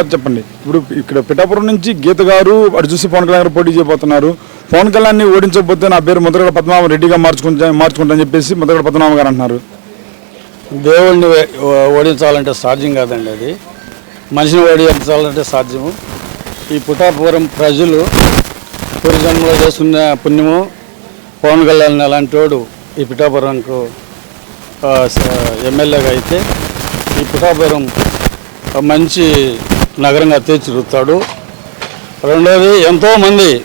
చెప్పండి. ఇప్పుడు ఇక్కడ పిఠాపురం నుంచి గీత గారు అటు చూసి పవన్ కళ్యాణ్ గారు పోటీ చేయబోతున్నారు. పవన్ కళ్యాణ్ని ఓడించకపోతే నా పేరు ముద్రగడ పద్మనాభం రెడ్డిగా మార్చుకుంటా మార్చుకుంటా చెప్పేసి ముద్రగడ పద్మనాభం గారు అంటున్నారు. దేవుడిని ఓడించాలంటే సాధ్యం కాదండి అది. మనిషిని ఓడించాలంటే సాధ్యము. ఈ పిఠాపురం ప్రజలు పూర్వజన్మలో చేసుకున్న పుణ్యము పవన్ కళ్యాణ్ అలాంటి వాడు ఈ పిఠాపురంకు ఎమ్మెల్యేగా అయితే ఈ పిఠాపురం మంచి నగరంగా తీర్చిదిద్దుతాడు. రెండోది ఎంతోమంది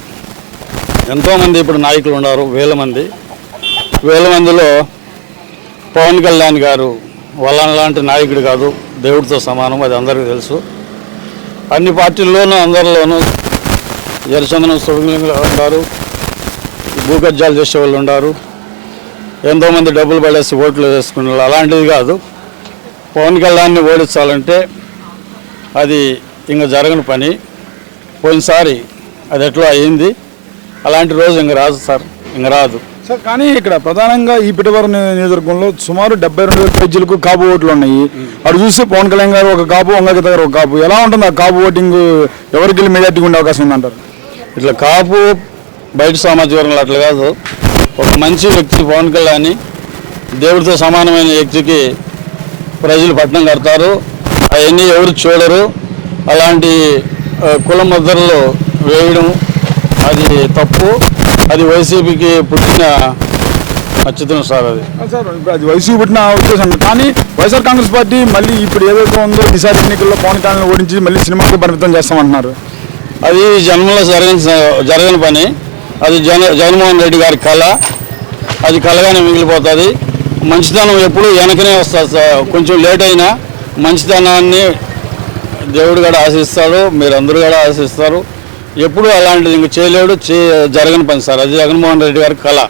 ఎంతోమంది ఇప్పుడు నాయకులు ఉన్నారు వేల మంది. వేల మందిలో పవన్ కళ్యాణ్ గారు వాళ్ళ లాంటి నాయకుడు కాదు దేవుడితో సమానం అది అందరికీ తెలుసు. అన్ని పార్టీల్లోనూ అందరిలోనూ ఎర్రచందనం సుడుగులు ఉన్నారు. భూగర్జాలు చేసే వాళ్ళు ఉన్నారు. ఎంతోమంది డబ్బులు పడేసి ఓట్లు వేసుకునే వాళ్ళు. అలాంటిది కాదు. పవన్ కళ్యాణ్ని ఓడించాలంటే అది ఇంకా జరగని పని. పోయినసారి అది ఎట్లా అయింది? అలాంటి రోజు ఇంక రాదు సార్. ఇంక రాదు. సార్ కానీ ఇక్కడ ప్రధానంగా ఈ ని- నియోజకవర్గంలో సుమారు డెబ్బై రెండు వేల పేజీలకు కాపు ఓట్లు ఉన్నాయి. అటు చూస్తే పవన్ కళ్యాణ్ గారు ఒక కాపు వంగ గీత గారు ఒక కాపు ఎలా ఉంటుంది ఆ కాపు ఓటింగ్? ఎవరికి వెళ్ళి మెజార్టీ ఉండే అవకాశం ఉందంటారు? ఇట్లా కాపు బయట సామాజిక వర్గంలో అట్లా కాదు. ఒక మంచి వ్యక్తి పవన్ కళ్యాణ్ దేవుడితో సమానమైన వ్యక్తికి ప్రజలు పట్టణం కడతారు. అవన్నీ ఎవరు చూడరు. అలాంటి కుల ముద్రలు వేయడం అది తప్పు. అది వైసీపీకి పుట్టిన ఖచ్చితం సార్ అది. సార్ ఇప్పుడు అది వయసు పుట్టిన ఉద్దేశం. కానీ వైఎస్ఆర్ కాంగ్రెస్ పార్టీ మళ్ళీ ఇప్పుడు ఏదైతే ఉందో ఈసారి ఎన్నికల్లో పవన్ కళ్యాణ్ ఓడించి మళ్ళీ సినిమాకి పరిమితం చేస్తామంటున్నారు. అది జన్మలో జరగని జరగని పని. అది జగన్ జగన్మోహన్ రెడ్డి గారి కళ. అది కళగానే మిగిలిపోతుంది. మంచితనం ఎప్పుడు వెనకనే వస్తుంది సార్. కొంచెం లేట్ అయినా మంచితనాన్ని దేవుడు కూడా ఆశిస్తాడు మీరందరూ కూడా ఆశిస్తారు. ఎప్పుడూ అలాంటిది ఇంక చేయలేడు చే జరగని పని సార్. అది జగన్మోహన్ రెడ్డి గారి కళ.